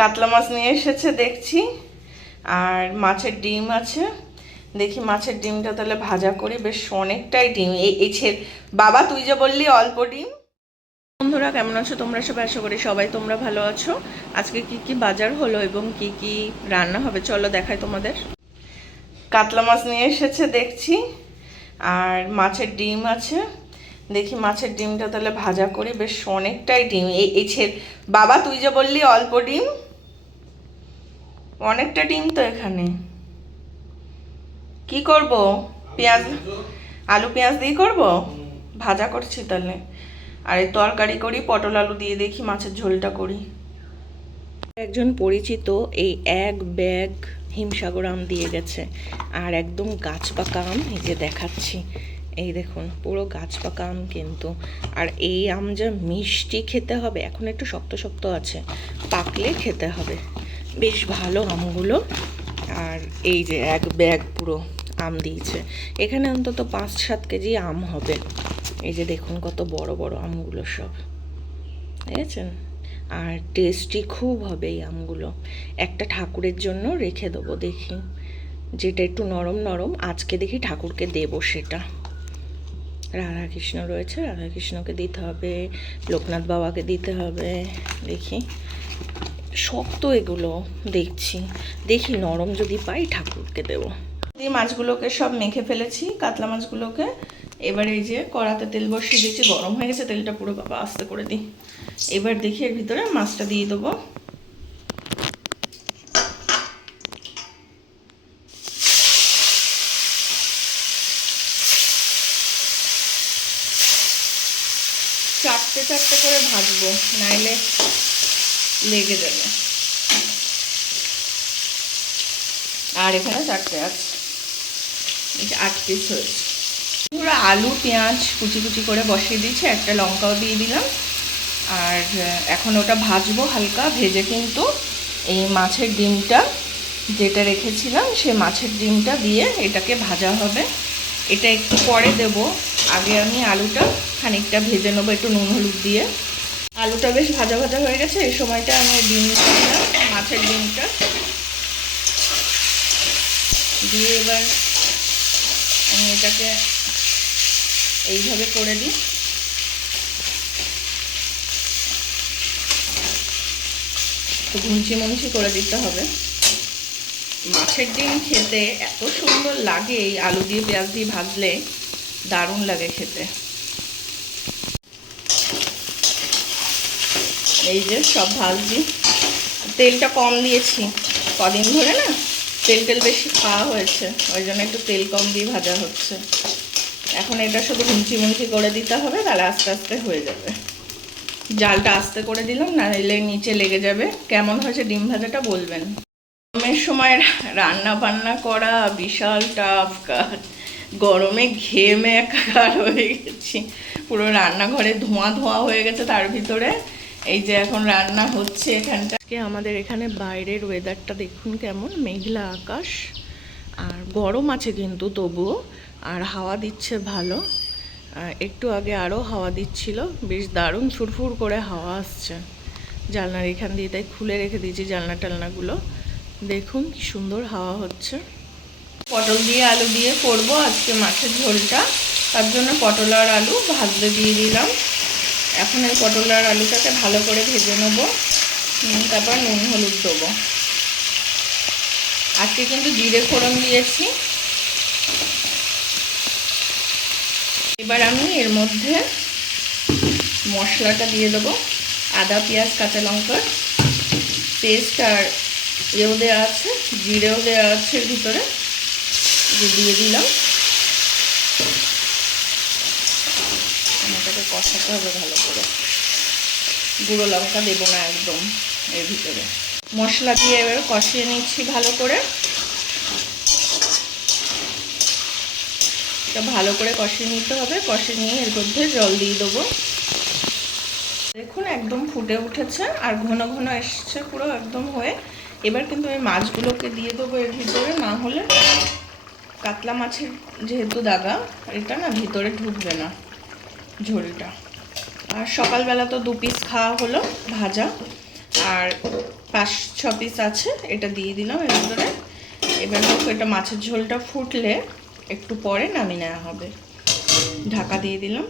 কাতলা মাছ নিয়ে এসেছে দেখছি, আর মাছের ডিম আছে। দেখি মাছের ডিমটা তাহলে ভাজা করি, বেশ অনেকটাই ডিম। এই বাবা তুই যে বললি অল্প ডিম। বন্ধুরা কেমন আছো তোমরা সবাই? আশা করি সবাই তোমরা ভালো আছো। আজকে কি কি বাজার হলো এবং কি কি রান্না হবে চলো দেখাই তোমাদের। কাতলা মাছ নিয়ে এসেছে দেখছি, আর মাছের ডিম আছে। দেখি মাছের ডিমটা তাহলে ভাজা করি, বেশ অনেকটাই ডিম। বাবা তুই যে বললি অল্প ডিম, অনেকটা ডিম তো এখানে। কি করব? পেঁয়াজ, আলু পেঁয়াজ দিয়ে করব, ভাজা করছি তাহলে। আর এই তরকারি করি, পটল আলু দিয়ে দেখি মাছের ঝোলটা করি। একজন পরিচিত এই এক ব্যাগ হিমসাগর আম দিয়ে গেছে, আর একদম গাছ পাকা আম। এই যে দেখাচ্ছি, এই দেখুন পুরো গাছ পাকা আম কিন্তু। আর এই আম যা মিষ্টি খেতে হবে, এখন একটু শক্ত শক্ত আছে, পাকলে খেতে হবে। বেশ ভালো আমগুলো। আর এই যে এক ব্যাগ পুরো আম দিয়েছে। এখানে অন্তত 5-7 কেজি আম হবে। এই যে দেখুন কত বড় বড় আমগুলো সব, দেখেছেন? আর টেস্টি খুব হবে এই আমগুলো। একটা ঠাকুরের জন্য রেখে দেবো, দেখি যেটা একটু নরম নরম, আজকে দেখি ঠাকুরকে দেবো সেটা। রাধাকৃষ্ণ রয়েছে, রাধাকৃষ্ণকে দিতে হবে, লোকনাথ বাবাকে দিতে হবে। দেখি শক্ত এগুলো দেখছি, দেখি নরম যদি পাই ঠাকুরকে দেবো। এই মাছগুলোকে সব মেখে ফেলেছি, কাতলা মাছগুলোকে। এবার এই যে কড়াতে তেল বসিয়ে দিয়েছি, গরম হয়ে গেছে তেলটা পুরো, বাবা আস্তে করে দিই। এবার দেখি এর ভিতরে মাছটা দিয়ে দেবো। চারটে চারটে করে ভাজবো, নাইলে লেগে যাবে। আর এখানে 4টে আছে, 8 পিস হয়েছে। পুরো আলু পেঁয়াজ কুচি কুচি করে বসিয়ে দিয়েছি, একটা লঙ্কাও দিয়ে দিলাম। আর এখন ওটা ভাজবো হালকা ভেজে, কিন্তু এই মাছের ডিমটা যেটা রেখেছিলাম সেই মাছের ডিমটা দিয়ে এটাকে ভাজা হবে। এটা একটু পরে দেব, আগে আমি আলুটা খানিকটা ভেজে নেবো একটু নুন হলুদ দিয়ে। আলুটা বেশ ভাজা ভাজা হয়ে গেছে, এই সময়টা আমি ডিমটা, মাছের ডিমটা দিয়ে এবার আমি এটাকে এইভাবে করে দিই। তো মুঞ্চি মুঞ্চি করে দিতে হবে। মাছের ডিম খেতে এত সুন্দর লাগে, এই আলু দিয়ে পেঁয়াজ দিয়ে ভাজলে দারুণ লাগে খেতে। এই যে সব ভাজছি, তেলটা কম দিয়েছি কদিন ধরে না, তেল বেশি খাওয়া হয়েছে, ওই জন্য একটু তেল কম দিয়ে ভাজা হচ্ছে। এখন এটা শুধু মুঞ্চি মুঞ্চি করে দিতে হবে, তাহলে আস্তে আস্তে হয়ে যাবে। জালটা আস্তে করে দিলাম, না এলে নিচে লেগে যাবে। কেমন হয়েছে ডিম ভাজাটা বলবেন। গরমের সময় রান্না বান্না করা বিশাল টাফ কাজ। গরমে ঘেমে একাকার হয়ে গেছি, পুরো রান্নাঘরে ধোঁয়া ধোঁয়া হয়ে গেছে। তার ভিতরে এই যে এখন রান্না হচ্ছে এখানটা। আমাদের এখানে বাইরের ওয়েদারটা দেখুন কেমন, মেঘলা আকাশ, আর গরম আছে কিন্তু তবুও, আর হাওয়া দিচ্ছে ভালো। একটু আগে আরও হাওয়া দিচ্ছিল, বেশ দারুণ ফুরফুর করে হাওয়া আসছে জানলার এখান দিয়ে, তাই খুলে রেখে দিয়েছি জানলা টালনাগুলো। দেখুন কি সুন্দর হাওয়া হচ্ছে। পটল দিয়ে আলু দিয়ে করবো আজকে মাছের ঝোলটা, তার জন্য পটল আর আলু ভাজতে দিয়ে দিলাম। এখন এই পটল আর আলুটাকে ভালো করে ভেজে নেবো, তারপর নুন হলুদ দেবো। আজকে কিন্তু জিরে ফোড়ন দিয়েছি। এবার আমি এর মধ্যে মশলাটা দিয়ে দেবো, আদা পেঁয়াজ কাঁচা লঙ্কার পেস্ট, আর এও দেওয়া আছে, জিরেও দেওয়া আছে এর ভিতরে, দিয়ে দিলাম। এটাকে কষাতে হবে ভালো করে, গুঁড়ো লঙ্কা দেবো না একদম এর ভিতরে। মশলা দিয়ে এবার কষিয়ে নিচ্ছি ভালো করে। এটা ভালো করে কষিয়ে নিতে হবে, কষিয়ে নিয়ে এর মধ্যে জল দিয়ে দেবো। দেখুন একদম ফুটে উঠেছে আর ঘন ঘন এসছে পুরো একদম হয়ে। এবার কিন্তু এই মাছগুলোকে দিয়ে দেবো এর ভিতরে, না হলে কাতলা মাছের যেহেতু দাগা, এটা না ভিতরে ঢুকবে না ঝোলটা। আর সকালবেলা তো 2 পিস খাওয়া হলো ভাজা, আর 5-6 পিস আছে, এটা দিয়ে দিলাম এর ভিতরে। এবার দেখো এটা মাছের ঝোলটা ফুটলে একটু পরে নামিয়ে নেওয়া হবে। ঢাকা দিয়ে দিলাম।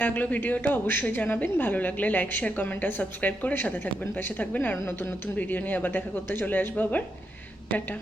লাগলো ভিডিওটা অবশ্যই জানাবেন, ভালো লাগলে লাইক শেয়ার কমেন্ট আর সাবস্ক্রাইব করে সাথে থাকবেন, পাশে থাকবেন। আর নতুন নতুন ভিডিও নিয়ে আবার দেখা করতে চলে আসবো আবার। টাটা।